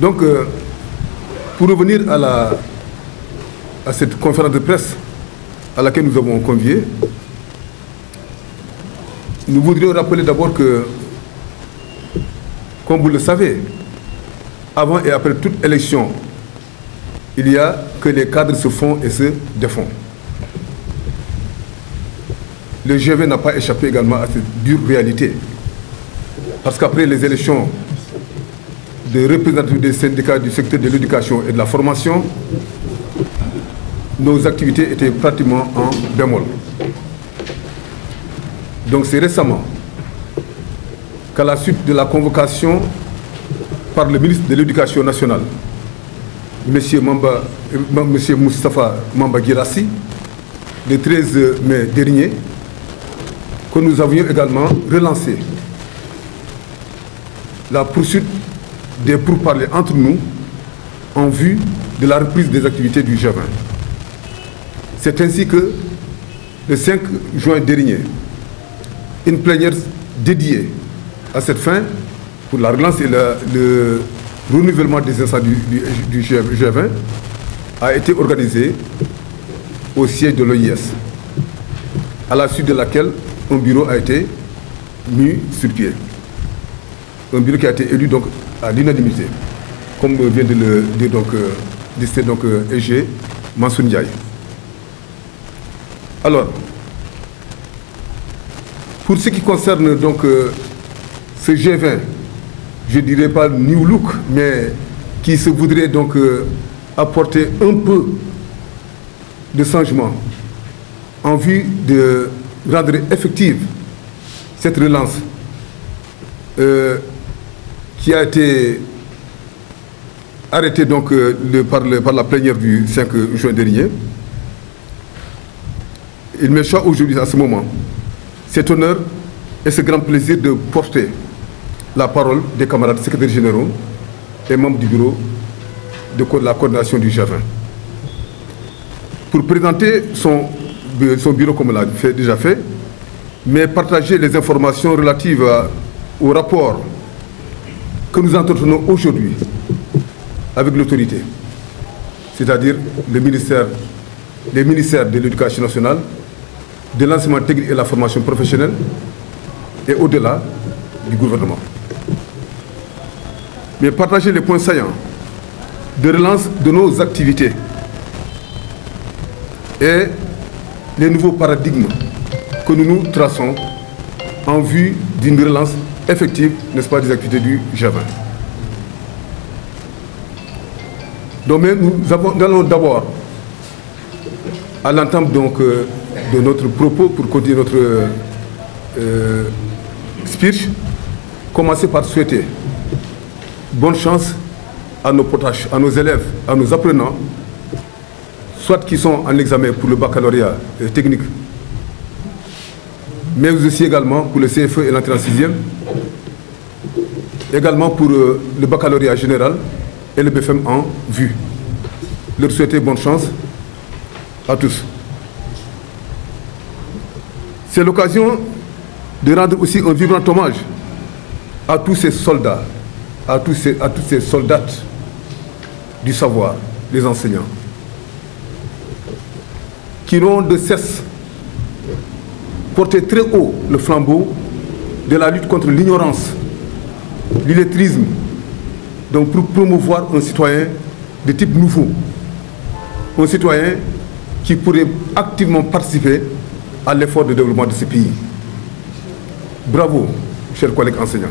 Donc, pour revenir à cette conférence de presse à laquelle nous avons convié, nous voudrions rappeler d'abord que, comme vous le savez, avant et après toute élection, il y a que les cadres se font et se défont. Le G20 n'a pas échappé également à cette dure réalité. Parce qu'après les élections de représentants des syndicats du secteur de l'éducation et de la formation, nos activités étaient pratiquement en bémol. Donc c'est récemment qu'à la suite de la convocation par le ministre de l'Éducation nationale, M. Moustapha Mamba Guirassy, le 13 mai dernier, que nous avions également relancé la poursuite des pourparlers entre nous en vue de la reprise des activités du G20. C'est ainsi que, le 5 juin dernier, une plénière dédiée à cette fin, pour la relance et le renouvellement des instances du G20, a été organisée au siège de l'OIS, à la suite de laquelle un bureau a été mis sur pied. Un bureau qui a été élu donc à l'unanimité, comme vient de le dire donc EG Mansour Ndiaye. Alors, pour ce qui concerne donc ce G20, je ne dirais pas new look, mais qui se voudrait donc apporter un peu de changement en vue de rendre effective cette relance qui a été arrêtée donc par la plénière du 5 juin dernier. Il me choisit aujourd'hui, à ce moment, cet honneur et ce grand plaisir de porter la parole des camarades secrétaires généraux et membres du bureau de la coordination du G20. Pour présenter son bureau comme on l'a déjà fait, mais partager les informations relatives au rapport que nous entretenons aujourd'hui avec l'autorité, c'est-à-dire les ministères de l'Éducation nationale, de l'enseignement technique et de la formation professionnelle, et au-delà du gouvernement. Mais partager les points saillants de relance de nos activités et les nouveaux paradigmes que nous nous traçons en vue d'une relance effective, n'est-ce pas, des activités du G20. Donc, nous allons d'abord, à l'entame donc de notre propos, pour continuer notre speech, commencer par souhaiter bonne chance à nos potaches, à nos élèves, à nos apprenants, soit qui sont en examen pour le baccalauréat technique, mais aussi également pour le CFE et l'entrée en 6e, également pour le baccalauréat général et le BFM en vue. Leur souhaiter bonne chance à tous. C'est l'occasion de rendre aussi un vibrant hommage à tous ces soldats, à toutes ces soldates du savoir, les enseignants, qui n'ont de cesse porté très haut le flambeau de la lutte contre l'ignorance, l'illettrisme, donc pour promouvoir un citoyen de type nouveau, un citoyen qui pourrait activement participer à l'effort de développement de ce pays. Bravo, chers collègues enseignants.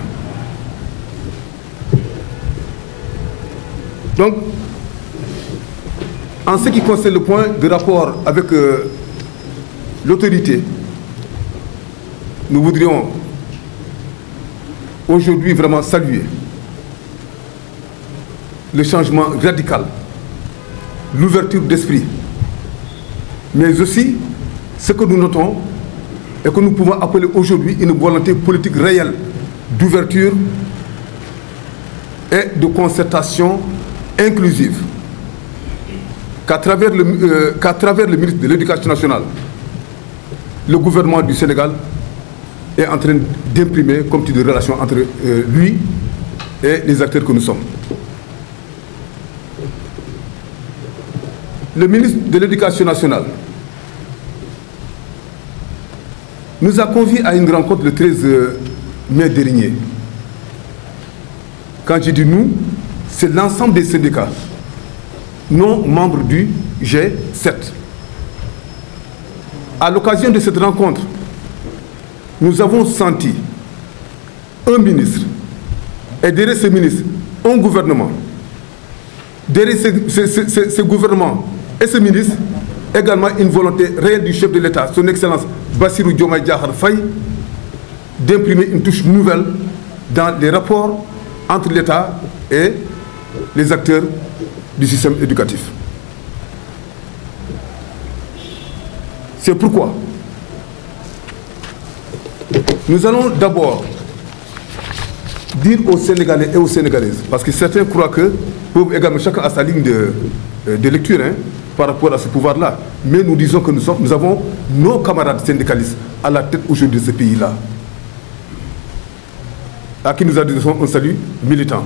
Donc, en ce qui concerne le point de rapport avec l'autorité, nous voudrions aujourd'hui vraiment saluer le changement radical, l'ouverture d'esprit, mais aussi ce que nous notons et que nous pouvons appeler aujourd'hui une volonté politique réelle d'ouverture et de concertation inclusive, qu'à travers le ministre de l'Éducation nationale, le gouvernement du Sénégal est en train d'imprimer comme type de relation entre lui et les acteurs que nous sommes. le ministre de l'Éducation nationale nous a conviés à une rencontre le 13 mai dernier. Quand je dis nous, c'est l'ensemble des syndicats, non membres du G7. À l'occasion de cette rencontre, nous avons senti un ministre, et derrière ce ministre, un gouvernement. Derrière ce gouvernement et ce ministre, également une volonté réelle du chef de l'État, son Excellence Bassirou Diomaye Diakhar Faye, d'imprimer une touche nouvelle dans les rapports entre l'État et les acteurs du système éducatif. C'est pourquoi nous allons d'abord dire aux Sénégalais et aux Sénégalaises, parce que certains croient que peuvent également chacun à sa ligne de lecture par rapport à ce pouvoir-là. Mais nous disons que nous avons nos camarades syndicalistes à la tête aujourd'hui de ce pays-là, à qui nous adressons un salut militant.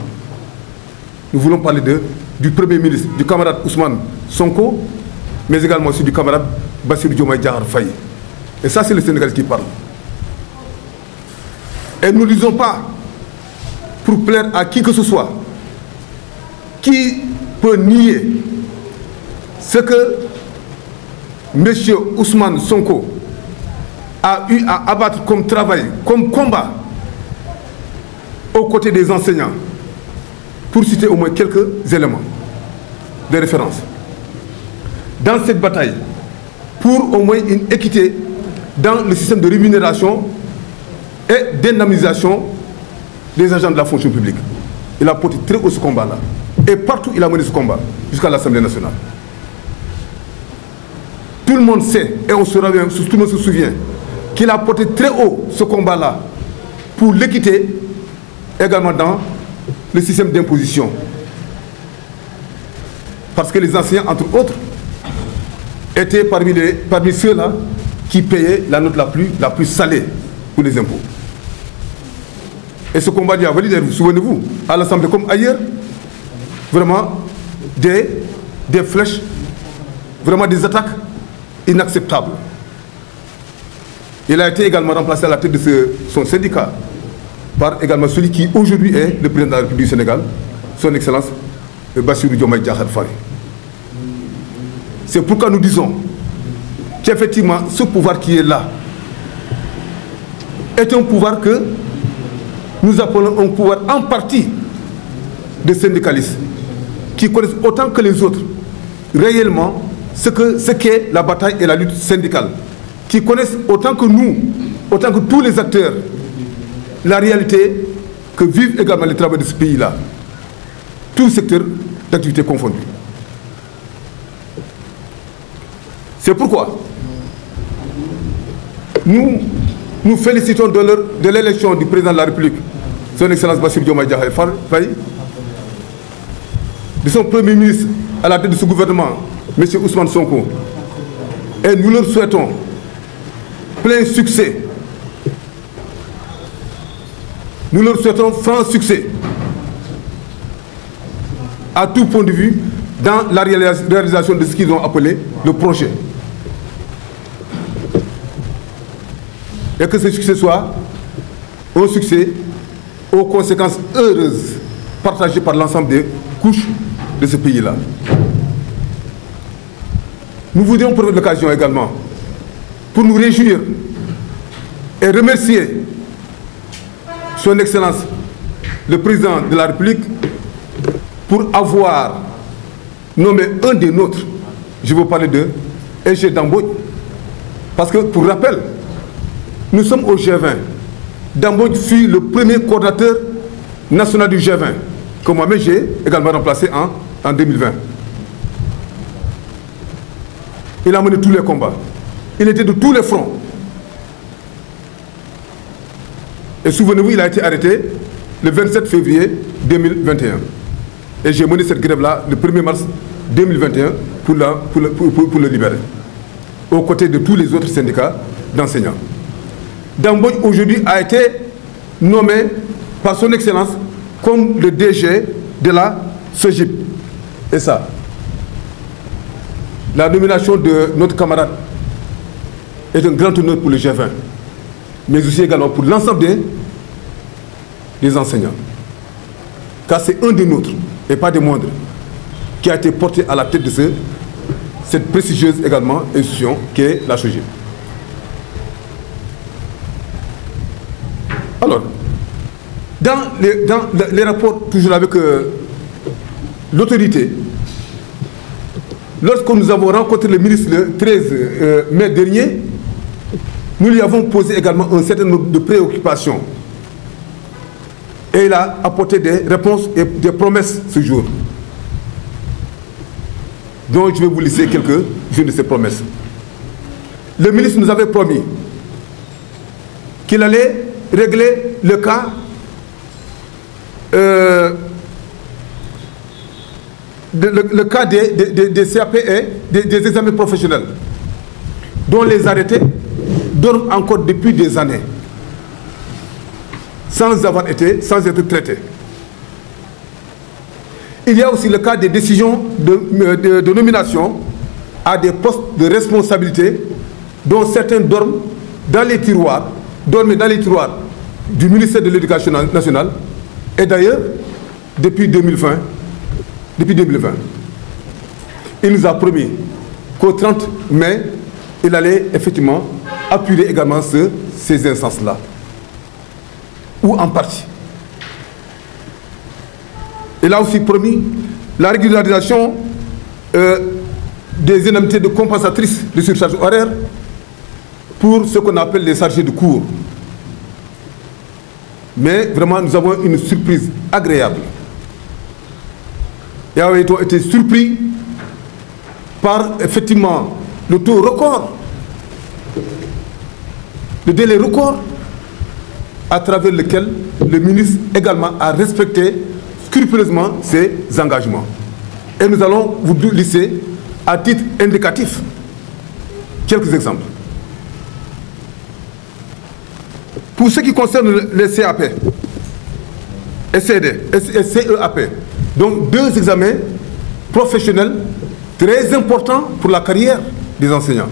Nous voulons parler du Premier ministre, du camarade Ousmane Sonko, mais également aussi du camarade Bassirou Diomaye Diakhar Faye. Et ça, c'est les Sénégalais qui parlent. Et nous ne disons pas pour plaire à qui que ce soit qui peut nier ce que M. Ousmane Sonko a eu à abattre comme travail, comme combat aux côtés des enseignants, pour citer au moins quelques éléments de référence. Dans cette bataille, pour au moins une équité dans le système de rémunération et d'indemnisation des agents de la fonction publique. Il a porté très haut ce combat-là. Et partout, il a mené ce combat, jusqu'à l'Assemblée nationale. Tout le monde sait, et tout le monde se souvient, qu'il a porté très haut ce combat-là pour l'équité, également dans le système d'imposition. Parce que les enseignants, entre autres, étaient parmi ceux-là qui payaient la note la plus salée pour les impôts. Et ce combat a validé, souvenez-vous, à l'Assemblée comme ailleurs, vraiment des flèches, vraiment des attaques inacceptables. Il a été également remplacé à la tête de son syndicat par également celui qui aujourd'hui est le président de la République du Sénégal, son Excellence Bassirou Diomaye Diakhar Faye. C'est pourquoi nous disons qu'effectivement ce pouvoir qui est là est un pouvoir que nous appelons un pouvoir en partie de syndicalistes qui connaissent autant que les autres réellement ce qu'est la bataille et la lutte syndicale, qui connaissent autant que nous, autant que tous les acteurs, la réalité que vivent également les travailleurs de ce pays-là, tous secteurs d'activité confondus. C'est pourquoi nous nous félicitons de l'élection du président de la République, son Excellence Bassirou Diomaye Diakhar Faye, de son Premier ministre à la tête de ce gouvernement, M. Ousmane Sonko. Et nous leur souhaitons plein succès. Nous leur souhaitons franc succès à tout point de vue dans la réalisation de ce qu'ils ont appelé le projet. Et que ce succès soit un succès aux conséquences heureuses partagées par l'ensemble des couches de ce pays-là. Nous voudrions prendre l'occasion également pour nous réjouir et remercier son Excellence le Président de la République pour avoir nommé un des nôtres, je veux parler de G. Dambodj, parce que pour rappel, nous sommes au G20. Dambodj fut le premier coordinateur national du G20, que moi-même j'ai également remplacé en 2020. Il a mené tous les combats. Il était de tous les fronts. Et souvenez-vous, il a été arrêté le 27 février 2021. Et j'ai mené cette grève-là le 1er mars 2021 pour le libérer, aux côtés de tous les autres syndicats d'enseignants. Dambodj aujourd'hui a été nommé par son Excellence comme le DG de la SOGIP. Et ça, la nomination de notre camarade est un grand honneur pour le G20, mais aussi également pour l'ensemble des enseignants. Car c'est un des nôtres, et pas des moindres, qui a été porté à la tête de cette prestigieuse également institution qu'est la SOGIP. Alors, dans les rapports toujours avec l'autorité, lorsque nous avons rencontré le ministre le 13 mai dernier, nous lui avons posé également un certain nombre de préoccupations. Et il a apporté des réponses et des promesses ce jour. Donc je vais vous laisser quelques-unes de ces promesses. Le ministre nous avait promis qu'il allait régler le cas des CAP et des examens professionnels, dont les arrêtés dorment encore depuis des années, sans être traités. Il y a aussi le cas des décisions de nomination à des postes de responsabilité, dont certains dorment dans les tiroirs du ministère de l'Éducation nationale. Et d'ailleurs, depuis 2020, il nous a promis qu'au 30 mai, il allait effectivement appuyer également ces instances-là, ou en partie. Il a aussi promis la régularisation des indemnités de compensatrices de surcharge horaire pour ce qu'on appelle les chargés de cours. Mais vraiment, nous avons une surprise agréable. Et nous avons été surpris par effectivement le taux record, le délai record à travers lequel le ministre également a respecté scrupuleusement ses engagements. Et nous allons vous lister à titre indicatif quelques exemples. Pour ce qui concerne les CAP et CEAP, donc deux examens professionnels très importants pour la carrière des enseignants.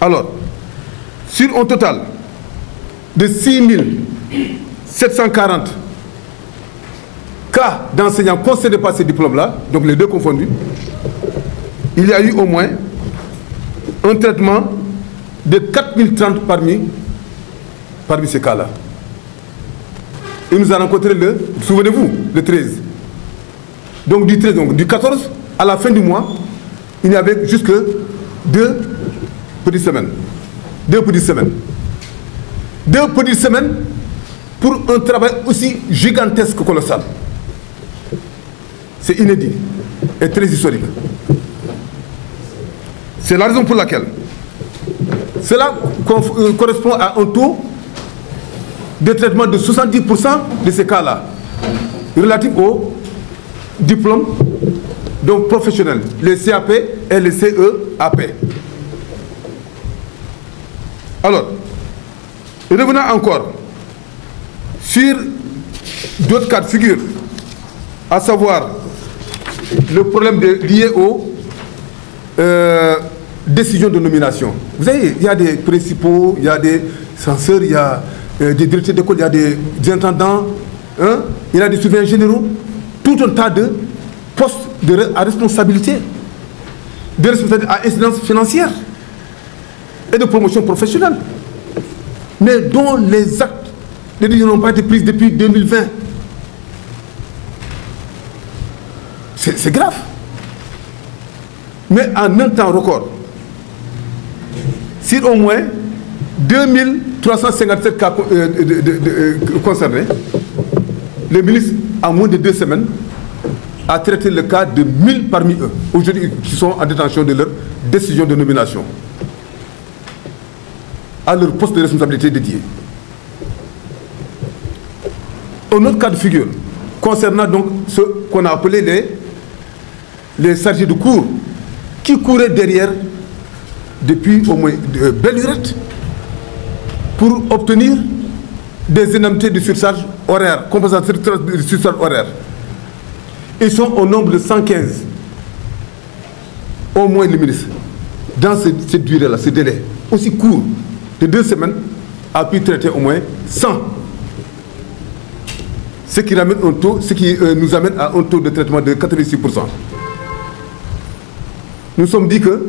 Alors, sur un total de 6740 cas d'enseignants concernés par ces diplômes-là, donc les deux confondus, il y a eu au moins un traitement de 4030 parmi ces cas-là. Il nous a rencontré souvenez-vous, le 13. Donc du 13, donc du 14 à la fin du mois, il n'y avait jusque deux petites semaines. Deux petites semaines pour un travail aussi gigantesque, colossal. C'est inédit et très historique. C'est la raison pour laquelle cela correspond à un taux de traitement de 70% de ces cas-là, relatifs aux diplômes donc professionnels, les CAP et les CEAP. Alors, revenons encore sur d'autres cas de figure, à savoir le problème lié aux décisions de nomination. Vous savez, il y a des principaux, il y a des censeurs, il y a des directeurs d'école, il y a des intendants, hein, il y a des surveillants généraux, tout un tas de postes à responsabilité, à incidence financière et de promotion professionnelle, mais dont les actes de décision n'ont pas été pris depuis 2020. C'est grave. Mais en un temps record, sur au moins 2357 cas concernés, le ministre, en moins de 2 semaines, a traité le cas de 1000 parmi eux, aujourd'hui, qui sont en détention de leur décision de nomination à leur poste de responsabilité dédié. Un autre cas de figure, concernant donc ce qu'on a appelé les chargés de cours, qui couraient derrière depuis au moins de belle lurette pour obtenir des indemnités de surcharge horaire, compensatrices de surcharge horaire. Ils sont au nombre de 115. au moins le ministre, dans cette durée-là, ce délai aussi court de 2 semaines, a pu traiter au moins 100. Ce qui nous amène à un taux de traitement de 86%. Nous sommes dit que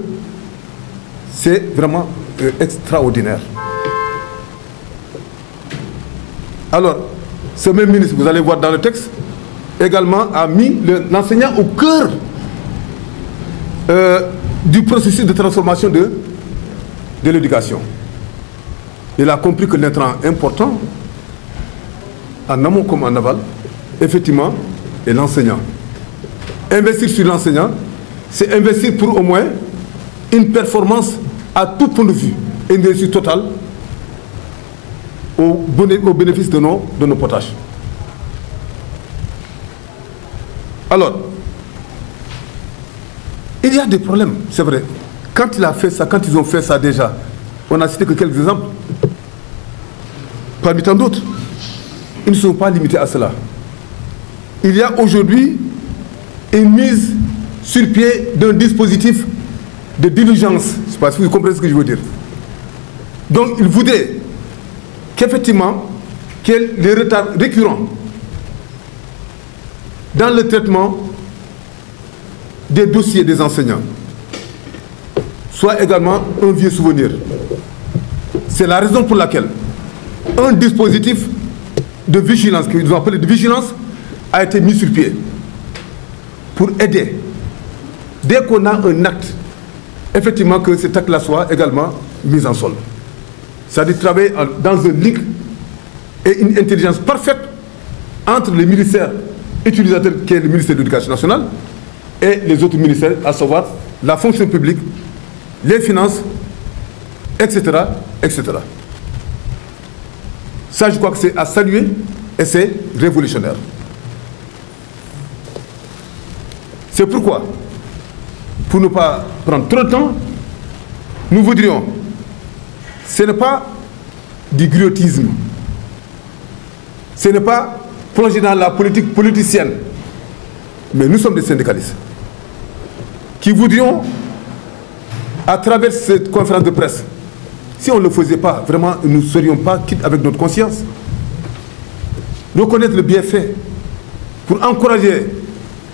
c'est vraiment extraordinaire. Alors, ce même ministre, vous allez voir dans le texte, également a mis l'enseignant au cœur du processus de transformation de l'éducation. Il a compris que l'intrant important, en amont comme en aval, effectivement, est l'enseignant. Investir sur l'enseignant, c'est investir pour au moins une performance à tout point de vue, et une réussite totale au bénéfice de nos potages. Alors, il y a des problèmes, c'est vrai. Quand il a fait ça, quand ils ont fait ça déjà, on n'a cité que quelques exemples. Parmi tant d'autres, ils ne sont pas limités à cela. Il y a aujourd'hui une mise sur pied d'un dispositif de diligence. Je ne sais pas si vous comprenez ce que je veux dire. Donc, il voudrait qu'effectivement, qu'il y ait les retards récurrents dans le traitement des dossiers des enseignants soit également un vieux souvenir. C'est la raison pour laquelle un dispositif de vigilance, que nous appelons de vigilance, a été mis sur pied pour aider, dès qu'on a un acte, effectivement que cet acte-là soit également mis en solde. C'est-à-dire travailler dans un link et une intelligence parfaite entre les ministères utilisateurs, qui est le ministère de l'Éducation nationale, et les autres ministères, à savoir la fonction publique, les finances, etc., etc. Ça, je crois que c'est à saluer et c'est révolutionnaire. C'est pourquoi, pour ne pas prendre trop de temps, nous voudrions, ce n'est pas du griotisme, ce n'est pas plonger dans la politique politicienne, mais nous sommes des syndicalistes qui voudrions, à travers cette conférence de presse, si on ne le faisait pas, vraiment, nous ne serions pas quittes avec notre conscience. Reconnaître le bienfait pour encourager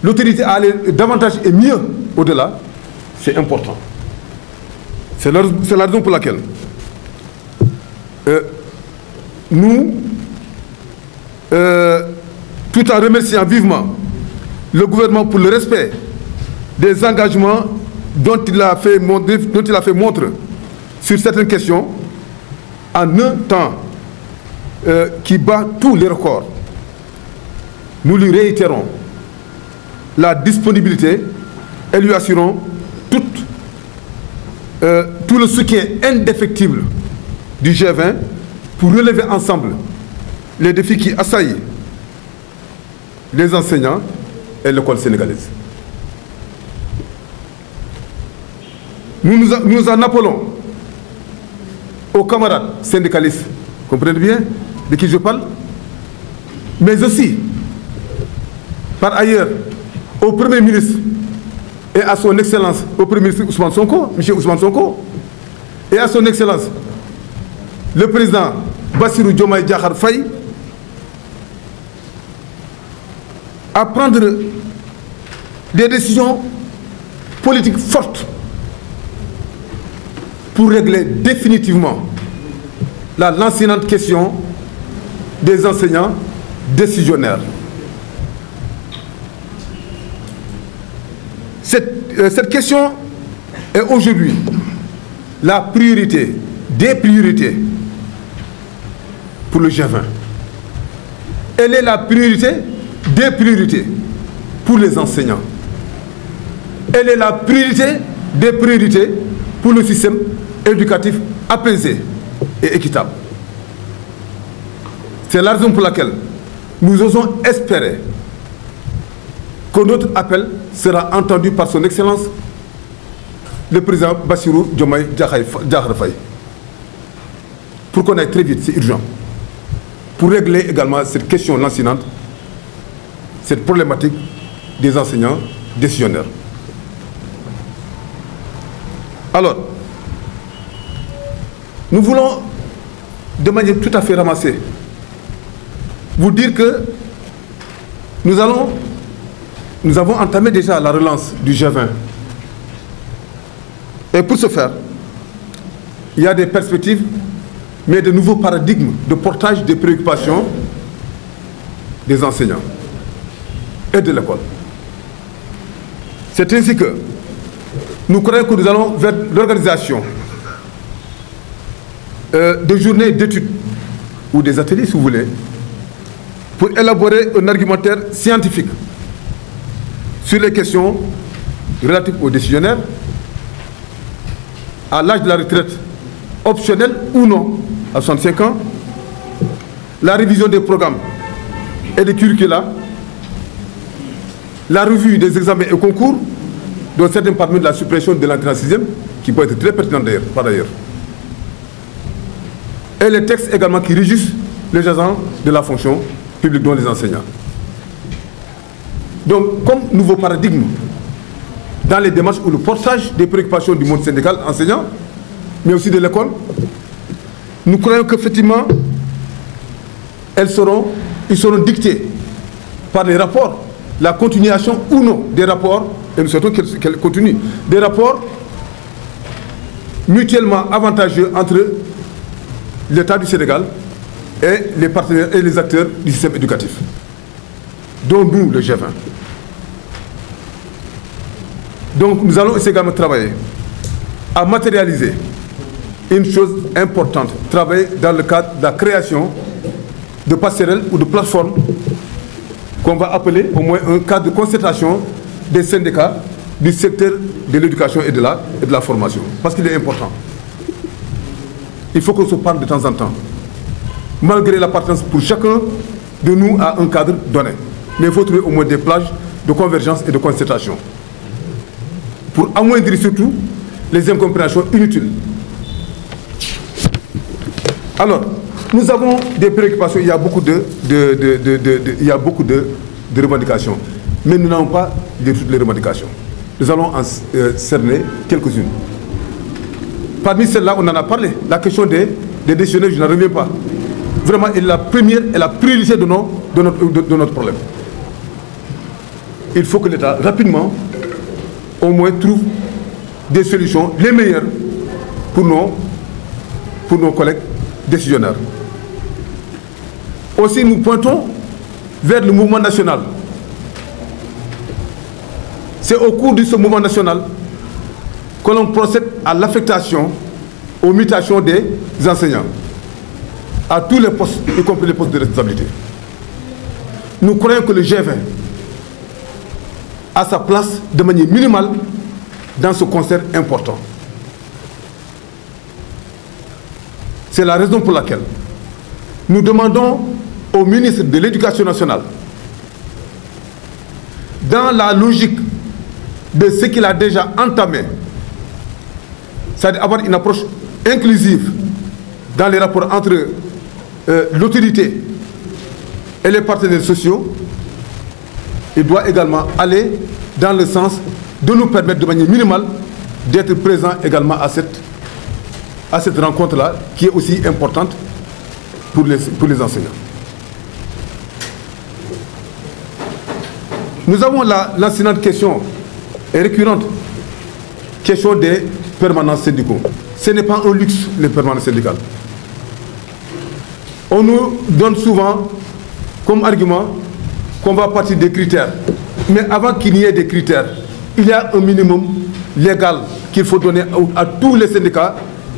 l'autorité à aller davantage et mieux au-delà, c'est important. C'est la raison pour laquelle nous, tout en remerciant vivement le gouvernement pour le respect des engagements dont il a fait montre sur certaines questions, en un temps qui bat tous les records, nous lui réitérons la disponibilité et lui assurons tout le soutien indéfectible du G20 pour relever ensemble les défis qui assaillent les enseignants et l'école sénégalaise. Nous en appelons aux camarades syndicalistes, comprenez bien de qui je parle, mais aussi, par ailleurs, au Premier ministre et à son Excellence, au Premier ministre Ousmane Sonko, M. Ousmane Sonko, et à son Excellence, le président Bassirou Diomaye Diakhar Faye, à prendre des décisions politiques fortes pour régler définitivement la lancinante question des enseignants décisionnaires. Cette question est aujourd'hui la priorité des priorités pour le G20. Elle est la priorité des priorités pour les enseignants. Elle est la priorité des priorités pour le système éducatif apaisé et équitable. C'est la raison pour laquelle nous osons espérer que notre appel sera entendu par son Excellence, le président Bassirou Diomaye Diakhar Faye. Pour qu'on aille très vite, c'est urgent. Pour régler également cette question lancinante, cette problématique des enseignants décisionnaires. Alors, nous voulons, de manière tout à fait ramassée, vous dire que nous avons entamé déjà la relance du G20. Et pour ce faire, il y a des perspectives, mais de nouveaux paradigmes de portage des préoccupations des enseignants et de l'école. C'est ainsi que nous croyons que nous allons vers l'organisation de journées d'études ou des ateliers, si vous voulez, pour élaborer un argumentaire scientifique sur les questions relatives aux décisionnaires, à l'âge de la retraite optionnel ou non, à 65 ans, la révision des programmes et des curricula, la revue des examens et concours, dont certains parmi de la suppression de l'entrée en sixième, qui peut être très pertinente d'ailleurs, par ailleurs. Et les textes également qui régissent les agents de la fonction publique, dont les enseignants. Donc, comme nouveau paradigme dans les démarches ou le portage des préoccupations du monde syndical enseignant, mais aussi de l'école, nous croyons qu'effectivement, ils seront dictés par les rapports, la continuation ou non des rapports, et nous souhaitons qu'elle continue, des rapports mutuellement avantageux entre l'État du Sénégal et les partenaires et les acteurs du système éducatif, dont nous, le G20. Donc nous allons également travailler à matérialiser une chose importante, travailler dans le cadre de la création de passerelles ou de plateformes qu'on va appeler au moins un cadre de concertation des syndicats du secteur de l'éducation et de la formation. Parce qu'il est important. Il faut qu'on se parle de temps en temps. Malgré l'appartenance pour chacun de nous à un cadre donné. Mais il faut trouver au moins des plages de convergence et de concertation. Pour amoindrir surtout les incompréhensions inutiles. Alors, nous avons des préoccupations, il y a beaucoup de revendications. Mais nous n'avons pas toutes les revendications. Nous allons en cerner quelques-unes. Parmi celles-là, on en a parlé. La question des décisionnaires, je n'en reviens pas. Vraiment, elle est la première et la priorité de notre problème. Il faut que l'État, rapidement, au moins trouve des solutions les meilleures pour nos collègues décisionnaires. Aussi, nous pointons vers le mouvement national. C'est au cours de ce mouvement national que l'on procède à l'affectation, aux mutations des enseignants, à tous les postes, y compris les postes de responsabilité. Nous croyons que le G20 a sa place de manière minimale dans ce concert important. C'est la raison pour laquelle nous demandons au ministre de l'Éducation nationale, dans la logique de ce qu'il a déjà entamé, c'est-à-dire avoir une approche inclusive dans les rapports entre l'autorité et les partenaires sociaux, il doit également aller dans le sens de nous permettre de manière minimale d'être présents également à cette rencontre-là, qui est aussi importante pour les enseignants. Nous avons l'enseignante question et récurrente question des permanences syndicaux. Ce n'est pas un luxe, les permanences syndicales. On nous donne souvent comme argument qu'on va partir des critères. Mais avant qu'il n'y ait des critères, il y a un minimum légal qu'il faut donner à tous les syndicats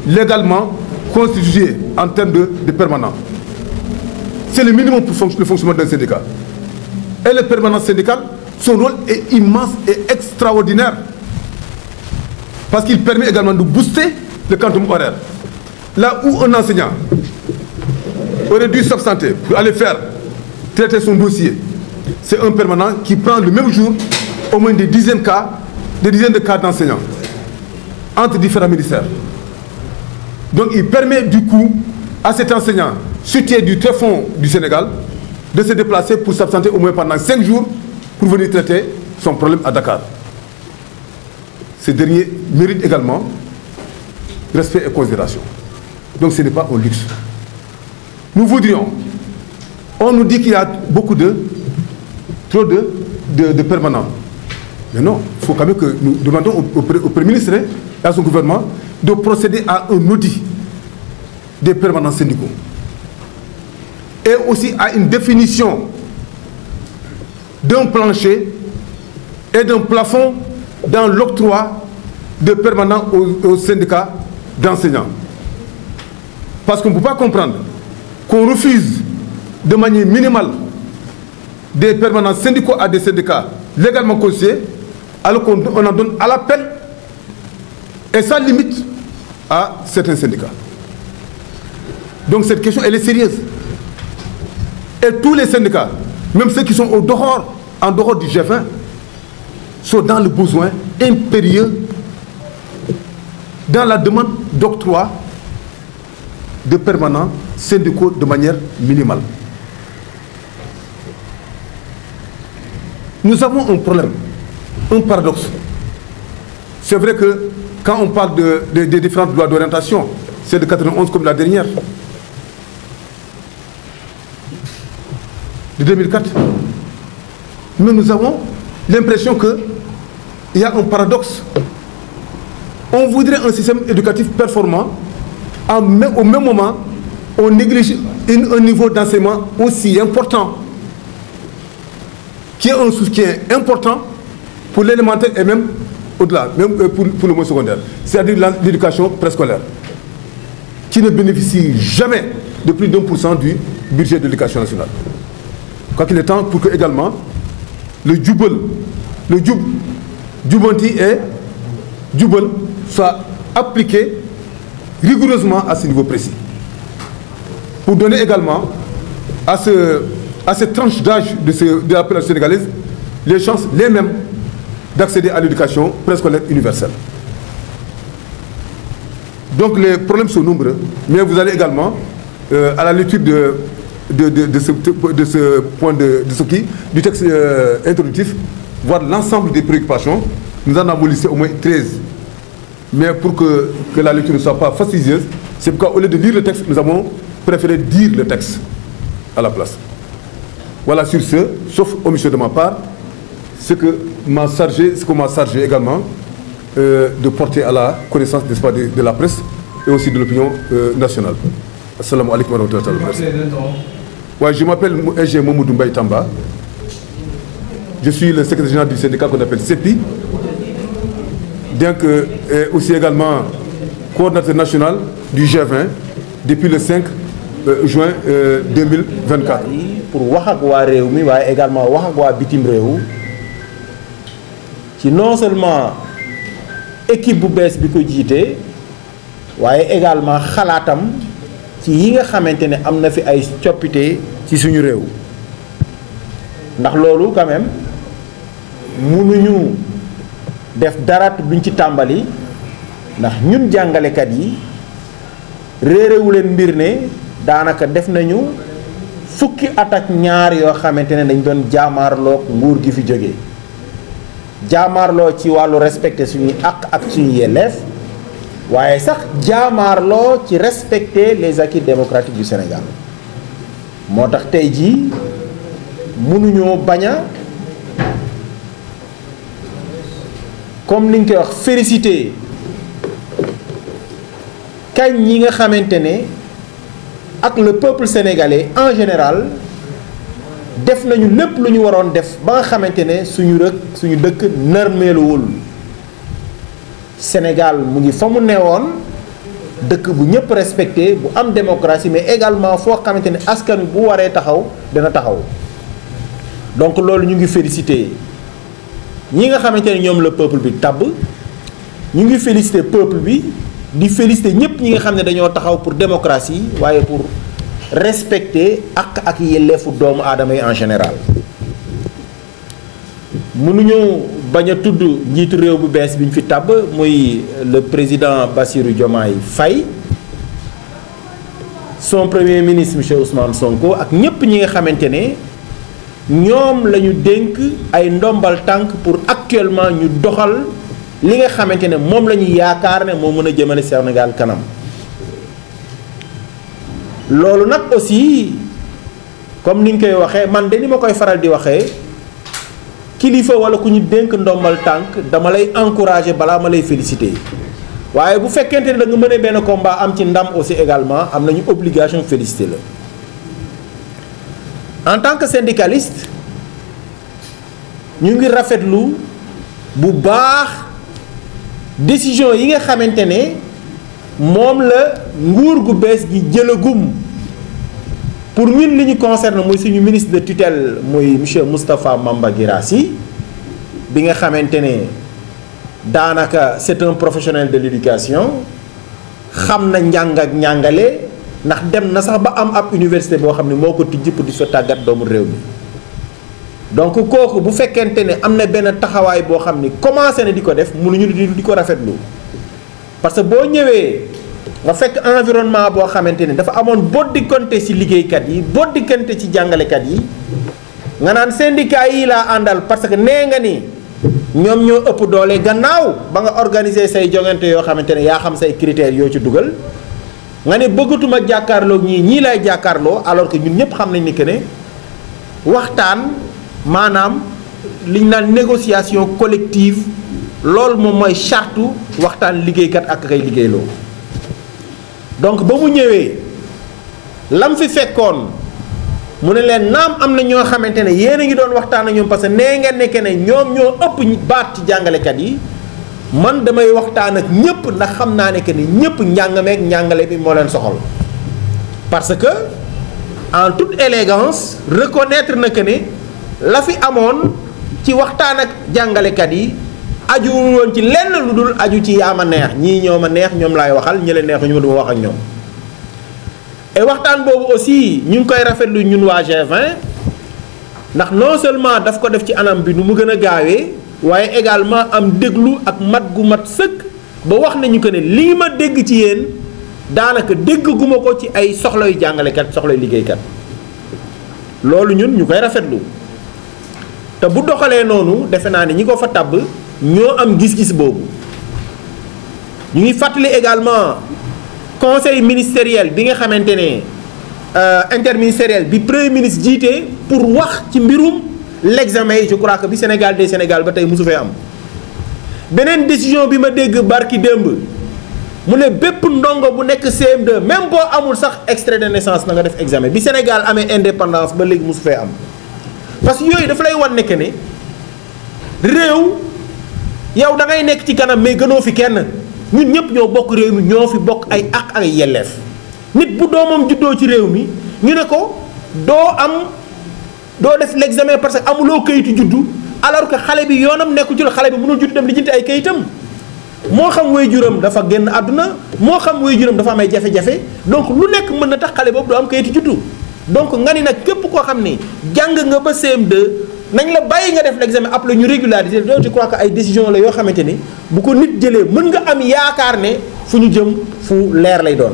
légalement constitués en termes de permanents. C'est le minimum pour le fonctionnement d'un syndicat. Et le permanent syndical, son rôle est immense et extraordinaire. Parce qu'il permet également de booster le quantum horaire. Là où un enseignant aurait dû s'absenter pour aller traiter son dossier, c'est un permanent qui prend le même jour au moins des dizaines de cas d'enseignants entre différents ministères. Donc il permet du coup à cet enseignant situé du très fond du Sénégal de se déplacer pour s'absenter au moins pendant 5 jours pour venir traiter son problème à Dakar. Ce dernier mérite également respect et considération. Donc ce n'est pas un luxe. Nous voudrions, on nous dit qu'il y a trop de permanents. Mais non, il faut quand même que nous demandons au Premier ministre et à son gouvernement de procéder à un audit des permanents syndicaux. Et aussi à une définition d'un plancher et d'un plafond dans l'octroi de permanents aux syndicats d'enseignants. Parce qu'on ne peut pas comprendre qu'on refuse de manière minimale des permanents syndicaux à des syndicats légalement constitués, alors qu'on en donne à l'appel et ça limite à certains syndicats. Donc cette question, elle est sérieuse. Et tous les syndicats, même ceux qui sont en dehors du G20, sont dans le besoin impérieux, dans la demande d'octroi de permanents syndicaux de manière minimale. Nous avons un problème, un paradoxe. C'est vrai que quand on parle des différentes lois d'orientation, c'est de 91 comme la dernière, de 2004. Mais nous avons l'impression qu'il y a un paradoxe. On voudrait un système éducatif performant, au même moment, on néglige un niveau d'enseignement aussi important, qui est un soutien important pour l'élémentaire et même au-delà, même pour le moyen secondaire, c'est-à-dire l'éducation préscolaire, qui ne bénéficie jamais de plus d'1% du budget de l'éducation nationale. Quoi qu'il est temps pour que également le Jubanti et Jubal soient appliqués rigoureusement à ce niveau précis. Pour donner également à cette tranche d'âge de la population sénégalaise les chances les mêmes d'accéder à l'éducation préscolaire universelle. Donc les problèmes sont nombreux, mais vous allez également, à la lecture de ce du texte introductif, voir l'ensemble des préoccupations. Nous en avons listé au moins 13. Mais pour que la lecture ne soit pas fastidieuse, c'est pourquoi au lieu de lire le texte, nous avons préféré dire le texte à la place. Voilà sur ce, sauf omission de ma part, ce qu'on m'a chargé également de porter à la connaissance de la presse et aussi de l'opinion nationale. Assalamu alaikum wa rahmatullahi wa barakatuh. Ouais, je m'appelle Ege Mamoudou Mbaye Tamba. Je suis le secrétaire général du syndicat qu'on appelle CEPI. Bien que aussi également coordinateur national du G20 depuis le 5 juin 2024. Pour wax ak waa réew mi waaye également wax ak waa bitim réew ci non seulement équipe bu bees bi ko jiite waaye également xalaatam ci yi nga xamante ne am na fi ay coppite ci suñu réew ndax loolu quand même mënuñu def dara duñ ci tàmbali ndax ñun jàngalekat yi réeréwu leen mbir ne daanaka def nañu fukki at ak ñaar yoo xamante ne dañ doon jaamaarloo nguur gi fi jógee jaamaarloo ci wàllu respecter suñuy àq ak suñu yelleef waaye sax jaamaarloo ci respecter les acquis démocratiques du Sénégal moo tax tey jii mënuñoo bañ a comme niñ koy wax féliciter kañ ñi nga xamante ne ak le peuple sénégalais en général def nañu lépp lu ñu waroon def ba nga xamante ne suñu dëkk nërmeeluwul Sénégal mu ngi fa mu newoon dëkk bu ñëpp respecté bu am démocratie mais également foo xamante ne askan bu waree taxaw dina taxaw donc loolu ñu ngi félicité ñi nga xamante ne ñoom la peuple bi tabb ñu ngi félicité peuple bi di félicité ñëpp ñi nga xam ne dañoo taxaw pour démocratie waaye pour respecter ak yelleefu doomu aadama yi en général mënuñu bañ a tudd njiitu réew bu bees bi ñu fi tabb muy le président Bassirou Diomaye Faye son premier ministre monsieur Ousmane Sonko ak ñëpp ñi nga xamante ne ñoom la ñu dénk ay ndombal tànk pour actuellement ñu doxal li nga xamante ne moom la ñu yaakaar ne moo mën a jëmale Sénégal kanam. loolu nag aussi comme ni ñu koy waxee man de ni ma koy faral di waxee kilifa wala ku ñu dénk ndombal tànk dama lay encourager balaa ma lay féliciter waaye bu fekkente ne da nga mënee benn combat am ci ndam aussi également am nañu obligation féliciter la. En tant que syndicaliste ñu ngi rafetlu bu baax décision yi nga xamante ne moom la nguur gu bees gi jëlagum pour ñun li ñu concerne muy suñu ministre de tutelle muy monsieur Moustapha Mamba Guirassy bi nga xamante ne daanaka c'est un professionnel de l'éducation xam na njàng ak njàngale ndax dem na sax ba am ab université boo xam ne moo ko tijji pour di fa tàggat doomu réew mi donc kooku bu fekkente ne am na benn taxawaay boo xam ni commencé na di ko def mënuñu di ko rafetlu parce que boo ñëwee nga fekk environnement boo xamante ne dafa amoon boddikante ci liggéeykat yi boddikante ci jàngalekat yi nga naan syndicat yi laa àndal parce que nee nga ni ñoom ñoo ëpp doole gannaaw ba nga organiser say jongante yoo xamante ne yaa xam say critères yoo ci dugal nga ne bëggatuma jàkkaarloo ñii lay jàkkaarloo alors que ñun ñëpp xam nañ ni que ne waxtaan maanaam liñ naan négociation collective loolu moom mooy charte waxtaan liggéeykat ak kay liggéeyloo donc ba mu ñëwee lam fi fekkoon mu ne leen naam am na ñoo xamante ne yéen a ngi doon waxtaan ak ñoom parce que nee ngeen nekke ne ñoom ñoo ëpp baat ci jàngalekat yi man damay waxtaan ak ñëpp ndax xam naa ne que ni ñëpp njàngameek njàngale bi moo leen soxal parce que en toute élégance reconnaître na que ne la fi amoon ci waxtaan ak jàngalekat yi aju woon ci lenn lu dul aju ci yaa ma neex ñii ñoo ma neex ñoom laay waxal ñi leen neex ñu ma duma wax ak ñoom et waxtaan boobu aussi ñu ngi koy rafetlu ñun waa G20 ndax non seulement daf ko def ci anam bi nu mu gën a gaawee waaye également am déglu ak mat gu mat sëkk ba wax nañu que ne lii ma dégg ci yéen daanaka dégg guma ko ci ay soxlay jàngalekat soxlay liggéeykat loolu ñun ñu koy rafetlu te bu doxalee noonu defe naa ne ñi ko fa tabb ñoo am gis-gis boobu ñu ngi fàttali également conseil ministériel bi nga xamante ne interministériel bi premier ministre jiite pour wax ci mbirum l'examen yi je crois que bi Sénégal des Sénégal ba tey mosu fee am beneen décision bi ma dégg barki démb mu ne bépp ndongo bu nekk CM2 même boo amul sax extrait de naissance na nga def examen bi Sénégal amee indépendance ba léegi mosu fee am parce que yooyu dafa lay wan nekk ne réew yow da ngay nekk ci kanam mais gënoo fi kenn ñun ñëpp ñoo bokk réew mi ñoo fi bokk ay àq ak yelleef nit bu doomam juddoo ci réew mi ñu ne ko doo def l'examen parce que amuloo kayitu juddu alors que xale bi yoonam nekku ci la xale bi mënul juddu dem lijjanti ay kayitam moo xam waajuram dafa génn àdduna moo xam waajuram dafa am ay jafe-jafe donc lu nekk mën na tax xale boobu doo am kayitu juddu donc nga ni nag képp koo xam ni jàng nga ba CM2 nañ la bàyyi nga def l'examen après ñu régulariser donc je crois que ay décision la yoo xamante ni bu ko nit jëlee mën nga am yaakaar ne fu ñu jëm fu leer lay doon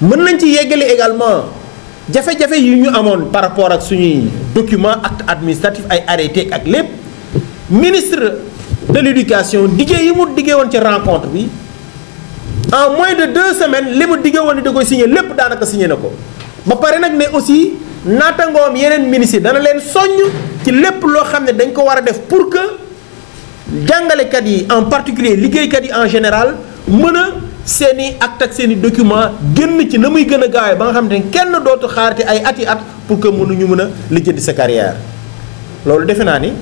mën nañ ci yeggale également jafe-jafe yu ñu amoon par rapport ak suñuy document acte administratif ay arrêté ak lépp ministre de l'éducation diggée yi mu diggee woon ci rencontre bi en moins de 2 semaines li mu diggee woon ni da koy signé lépp daanaka signé na ko ba pare nag ne aussi naatangoom yeneen ministre dana leen soññ ci lépp loo xam ne dañ ko war a def pour que jàngalekat yi en particulier liggéeykat yi en général mën a seeni acte ak seeni document génn ci na muy gën a gaawee ba nga xam ne kenn dootu xaarati ay ati at pour que mënuñu mën a lijjanti sa carrière loolu defe naa ni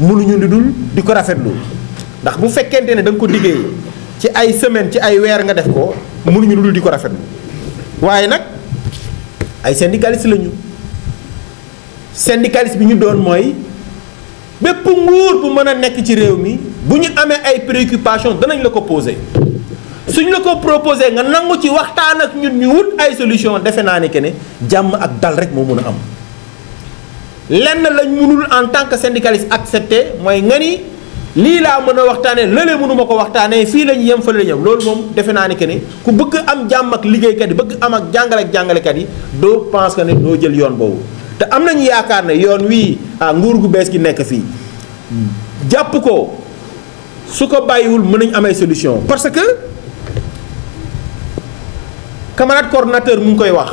mënuñu lu dul di ko rafetlu ndax bu fekkente ne da nga ko liggéey ci ay semaine ci ay weer nga def ko mënuñu lu dul di ko rafetlu waaye nag ay syndicaliste lañu syndicaliste bi ñu doon mooy bépp nguur bu mën a nekk ci réew mi bu ñu amee ay préoccupations danañ la ko poser suñ la ko proposé nga nangu ci waxtaan ak ñun ñu wut ay solution defe naa ne que ne jàmm ak dal rek moo mën a am lenn lañ mënul en tant que syndicaliste accepté mooy nga ni lii laa mën a waxtaanee lële mënuma ko waxtaanee fii lañ yem fa la yem loolu moom defe naa ne que ne ku bëgg am jàmm ak liggéeykat yi bëgg am ak jàngalekat yi doo pense que ne doo jël yoon boobu te am nañu yaakaar ne yoon wii nguur gu bees gi nekk fii jàpp ko su ko bàyyiwul mën nañu amay solution parce que camarade coordonnateur mu ngi koy wax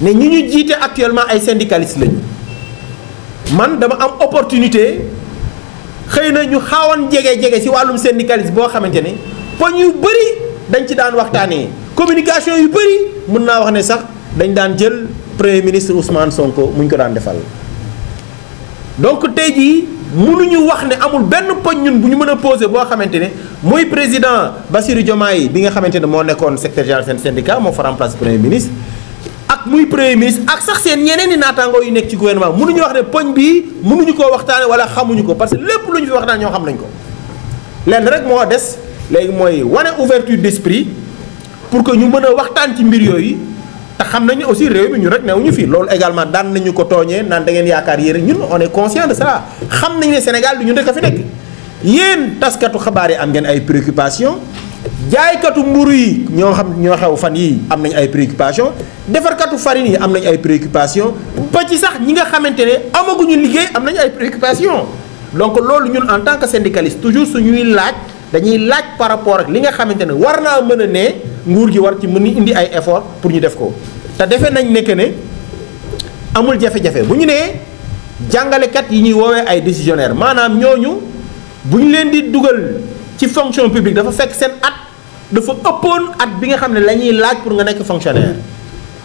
ne ñi ñu jiite actuellement ay syndicalistes lañu man dama am opportunité xëy na ñu xaawoon jege ci wàllum syndicalisme boo xamante ne poñ yu bëri dañ ci daan waxtaanee communication yu bëri mën naa wax ne sax dañ daan jël premier ministre Ousmane Sonko mu ñu ko daan defal donc tey jii mënuñu wax ne amul benn poñ ñun bu ñu mën a posé boo xamante ne muy président Bassirou Diomaye bi nga xamante ne moo nekkoon secrétaire général seen syndicat moo fa remplacé premier ministre ak muy premier ministre ak sax seen ñeneen i naataangoo yu nekk ci gouvernement mënuñu wax ne poñ bii mënuñu koo waxtaane wala xamuñu ko parce que lépp lu ñu fi waxtaan ñoo xam nañ ko lenn rek moo des léegi mooy wane ouverture d'esprit pour que ñu mën a waxtaan ci mbir yooyu te xam nañu aussi réew mi ñu rek newuñu fi loolu également daan nañu ko tooñee naan da ngeen yaakaar yéen ñun on est conscient de ça xam nañu ne Sénégal du ñu rek a fi nekk yéen taskatu xabaar yi am ngeen ay préoccupations jaaykatu mburu yi ñoo xew fan yi am nañ ay préoccupations defarkatu farine yi am nañ ay préoccupations ba ci sax ñi nga xamante ne amaguñu liggéey am nañu ay préoccupations donc loolu ñun en tant que syndicaliste toujours suñuy laaj dañuy laaj par rapport ak li nga xamante ne war naa mën a ne nguur gi war ci mën a indi ay effort pour ñu def ko te defe nañ ne que ne amul jafe-jafe bu ñu nee jàngalekat yi ñuy woowee ay décisionnaires maanaam ñooñu bu ñu leen di dugal ci fonction publique dafa fekk seen at dafa ëppoon at bi nga xam ne la ñuy laaj pour nga nekk fonctionnaire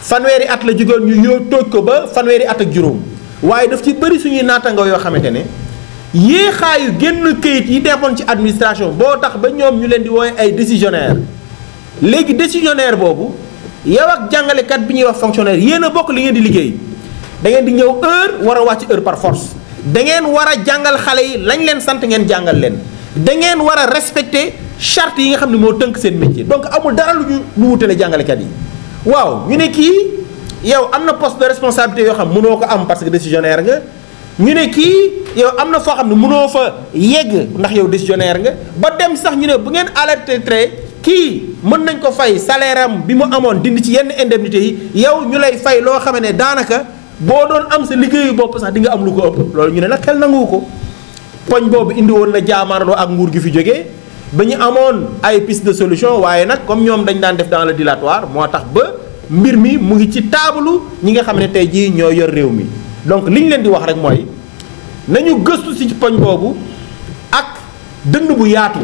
fanweeri at la jógoon ñu ñëw tooj ko ba fanweeri at ak juróom waaye daf ci bëri suñuy naataangoo yoo xamante ne yéexaayu génn këyit yi defoon ci administration boo tax ba ñoom ñu leen di woowee ay décisionnaire léegi décisionnaire boobu yow ak jàngalekat bi ñuy wax fonctionnaire yéen a bokk li ngeen di liggéey da ngeen di ñëw heure war a wàcc heure par force da ngeen war a jàngal xale yi lañ leen sant ngeen jàngal leen da ngeen war a respecter charte yi nga xam ne moo tënk seen métier donc amul dara lu wutale jàngalekat yi waaw ñu ne kii yow am na poste de responsabilité yoo xam mënoo ko am parce que décisionnaire nga ñu ne kii yow am na foo xam ne mënoo fa yegg ndax yow décisionnaire nga ba dem sax ñu ne bu ngeen alerté kii mën nañ ko fay salaire am bi mu amoon dindi ci yenn indemnité yi yow ñu lay fay loo xam ne daanaka boo doon am sa liggéeyu bopp sax di nga am lu ko ëpp loolu ñu ne nag xel nangu ko poñ boobu indi woon na jaamaarloo ak nguur gi fi jógee ba ñu amoon ay piste de solution waaye nag comme ñoom dañ daan def dans le dilatoire moo tax ba mbir mi mu ngi ci taabalu ñi nga xam ne tey jii ñoo yor réew mi donc li ñu leen di wax rek mooy nañu gëstu ci poñ boobu ak dënn bu yaatu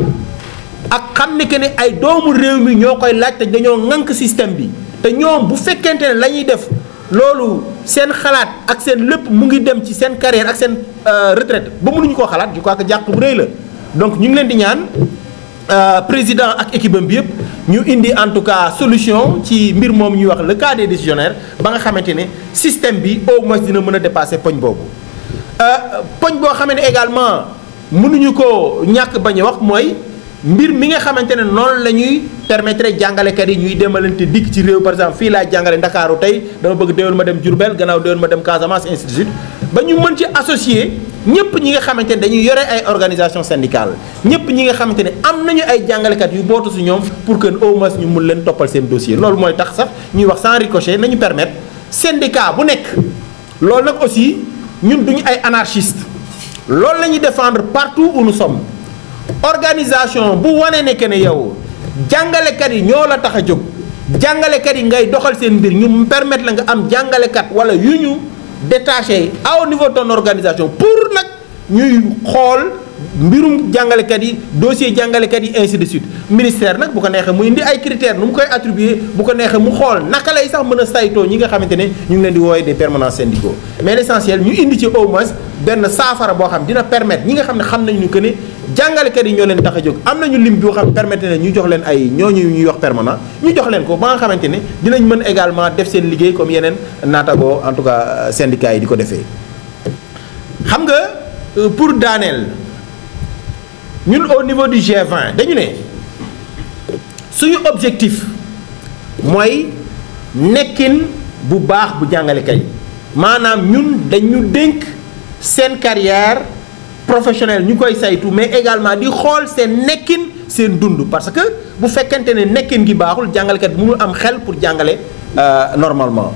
ak xam ne que ne ay doomu réew mi ñoo koy laaj te dañoo ŋànk système bi te ñoom bu fekkente ne la ñuy def loolu seen xalaat ak seen lépp mu ngi dem ci seen carrière ak seen retraite ba mënuñu koo xalaat je crois que jàq bu rëy la donc ñu ngi leen di ñaan président ak équipe am bi yëpp ñu indi en tout cas solution ci mbir moom ñuy wax le cas des décisionnaires ba nga xamante ne système bi au moins dina mën a dépasser poñ boobu poñ boo xamee ne également mënuñu ko ñàkk bañ a wax mooy mbir mi nga xamante ne noonu la ñuy permettre jàngalekat yi ñuy demalante dikk ci réew par exemple fii laay jàngale Ndakaaru tey dama bëgg déwén ma dem Diourbel gannaaw déwén ma dem Casamance ainsi de suite ba ñu mën ci associer ñëpp ñi nga xamante ne dañuy yore ay organisation syndicale ñëpp ñi nga xamante ne am nañu ay jàngalekat yu bootu si ñoom pour que au moins ñu mun leen toppal seen dossier loolu mooy tax sax ñuy wax sans ricochet nañu permettre syndicat bu nekk loolu nag aussi ñun duñu ay anarchiste loolu la ñuy défendre partout où nous sommes organisation bu wane ne que ne yow jàngalekat yi ñoo la tax a jóg jàngalekat yi ngay doxal seen mbir ñu permettre la nga am jàngalekat wala yu ñu détaché au niveau de ton organisation pour nag ñuy xool mbirum jàngalekat yi dossier jàngalekat yi ainsi de suite ministère nag bu ko neexee mu indi ay critères nu mu koy attribuer bu ko neexee mu xool naka lay sax mën a saytoo ñi nga xamante ne ñu ngi leen di woowee des permanents syndicaux mais l'essentiel ñu indi ci au moins benn saafara boo xam dina permettre ñi nga xam ne xam nañu que ne jàngalekat yi ñoo leen tax a jóg am nañu lim boo xam permettre ne ñu jox leen ay ñooñu ñuy wax permanent ñu jox leen ko ba nga xamante ne dinañ mën également def seen liggéey comme yeneen naatago en tout cas syndicats yi di ko defee xam nga pour daaneel ñun au niveau du G20 dañu ne suñu objectif mooy nekkin bu baax bu jàngalekat yi maanaam ñun dañu dénk seen carrière professionnelle ñu koy saytu mais également di xool seen nekkin seen dund parce que bu fekkente ne nekkin gi baaxul jàngalekat mënul am xel pour jàngale normalement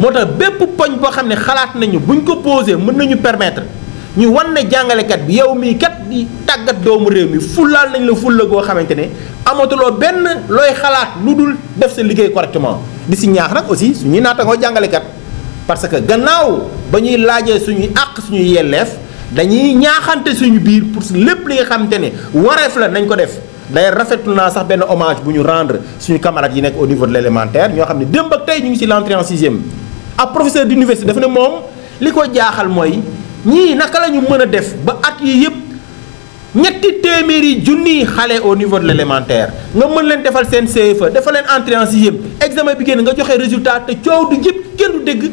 moo tax bépp poñ boo xam ne xalaat nañu buñ ko posé mën nañu permettre ñu wan ne jàngalekat bi yow mii kat di tàggat doomu réew mi fullaal nañ la fulla goo xamante ne amatuloo benn looy xalaat lu dul def sa liggéey correctement di si ñaax nag aussi suñuy naatangoo jàngalekat parce que gannaaw ba ñuy laajee suñuy àq suñuy yelleef dañuy ñaaxante suñu biir pour lépp li nga xamante ne wareef la nañ ko def. D'ailleurs rafetlu naa sax benn hommage bu ñu rendre suñu camarades yi nekk au niveau de l'élémentaire ñoo xam ne démb ak tey ñu ngi ci l'entrée en sixième ab professeur d'université dafa ne moom li ko jaaxal mooy ñii naka la ñu mën a def ba at yi yëpp ñetti téeméeri junniy xale au niveau de l'élémentaire nga mën leen defal seen CFEE defal leen entrée en sixième examen bi génn nga joxe résultat te coow du jëpp kenn du dégg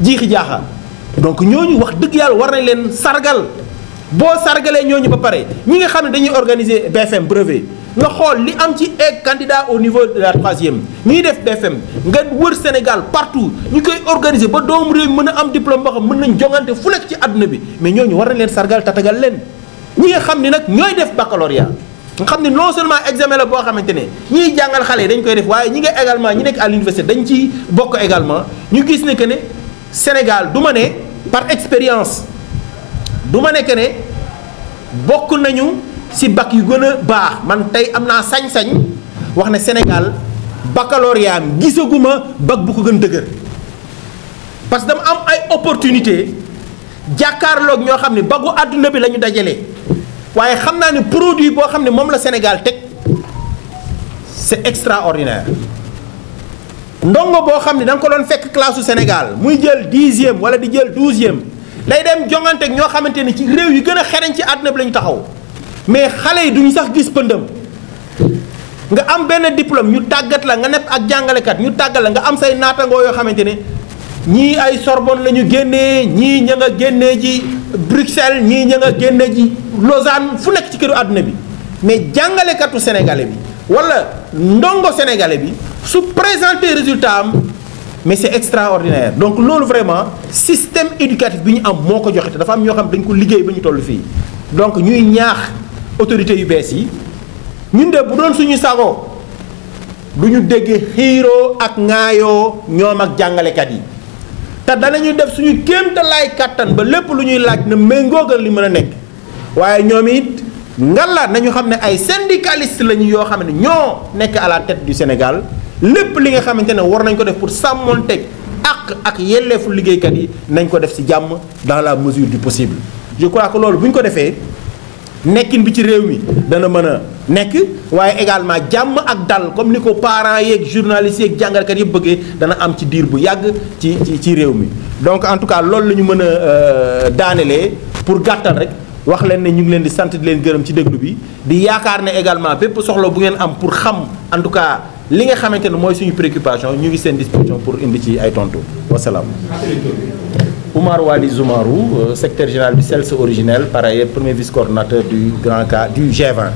jiixi jaaxa donc ñooñu wax dëgg yàlla war nañ leen sargal boo sargalee ñooñu ba pare ñi nga xam ne dañuy organiser BFM brevet nga xool li am ci candidat au niveau de la troisième ñuy def BFM nga wër Sénégal partout ñu koy organiser ba doomu réew mën a am diplôme boo xam mën nañ jongante fu nekk ci àdduna bi mais ñooñu war nañ leen sargal tatagal leen ñi nga xam ni nag ñooy def baccalauréat nga xam ne non seulement examen la boo xamante ne ñiy jàngal xale yi dañ koy def waaye ñi nga également ñi nekk à l'université dañ ci bokk également ñu gis ne que ne Sénégal du ma ne par expérience du ma ne que ne bokk nañu ci bac yu gën a baax man tey am naa sañ-sañ wax ne Sénégal baccalauréat am gisaguma bac bu ko gën dëgër parce que dama am ay opportunité jàkkaarloog ñoo xam ne bagu àdduna bi la ñu dajale waaye xam naa ne produit boo xam ne moom la Sénégal teg c'est extraordinaire ndongo boo xam ne da nga ko doon fekk classe su Sénégal muy jël 10e wala di jël 12e day dem jongante ak ñoo xamante ni ci réew yu gën a xereñ ci àdduna bi la ñu taxaw mais xale yi duñu sax gis pëndam nga am benn diplôme ñu tàggat la nga nekk ak jàngalekat ñu tàggat la nga am say naatangoo yoo xamante ne ñii ay Sorbonne la ñu génnee ñii ña nga génnee ji Bruxelles ñii ña nga génnee ji Lausanne fu nekk ci këru àdduna bi mais jàngalekatu sénégalais bi wala ndongo sénégalais bi su présenter résultat am mais c'est extraordinaire donc loolu vraiment système éducatif bi ñu am moo ko joxe te dafa am ñoo xam dañ ko liggéey ba ñu toll fii donc ñuy ñaax autorités yu bees yi ñun de bu doon suñu sago du ñu dégg xiiroo ak ŋaayoo ñoom ak jàngalekat yi te danañu def suñu kéemtalaay kàttan ba lépp lu ñuy laaj na méngoogal li mën a nekk waaye ñoom it ngalla nañu xam ne ay syndicalistes lañu yoo xam ne ñoo nekk à la tête du Sénégal lépp li nga xamante ne war nañ ko def pour sàmmonteeg ak yelleefu liggéeykat yi nañ ko def ci jàmm dans la mesure du possible je crois que loolu bu ñu ko defee nekkin bi ci réew mi dana mën a nekk waaye également jàmm ak dal comme ni ko parents yeeg journalistes yeeg jàngalkat yëpp bëggee dana am ci diir bu yàgg ci réew mi donc en tout cas loolu la ñu mën a daanelee pour gàttal rek wax leen ne ñu ngi leen di sant di leen gërëm ci déglu bi di yaakaar ne également bépp soxla bu ngeen am pour xam en tout cas li nga xamante ne mooy suñu préoccupation ñu ngi seen disposition pour indi ci ay tontu wasalaam. Oumar Wali Zoumarou, secrétaire général du CELS originel, par ailleurs premier vice-coordinateur du Grand Cadre, du G20.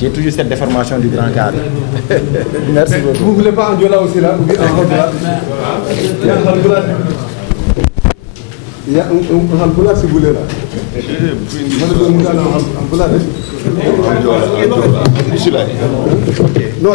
J'ai toujours cette déformation du Grand Cadre. Merci beaucoup. Vous ne voulez pas en Diola aussi là? Il y a un Halpulaar si vous voulez là. Non,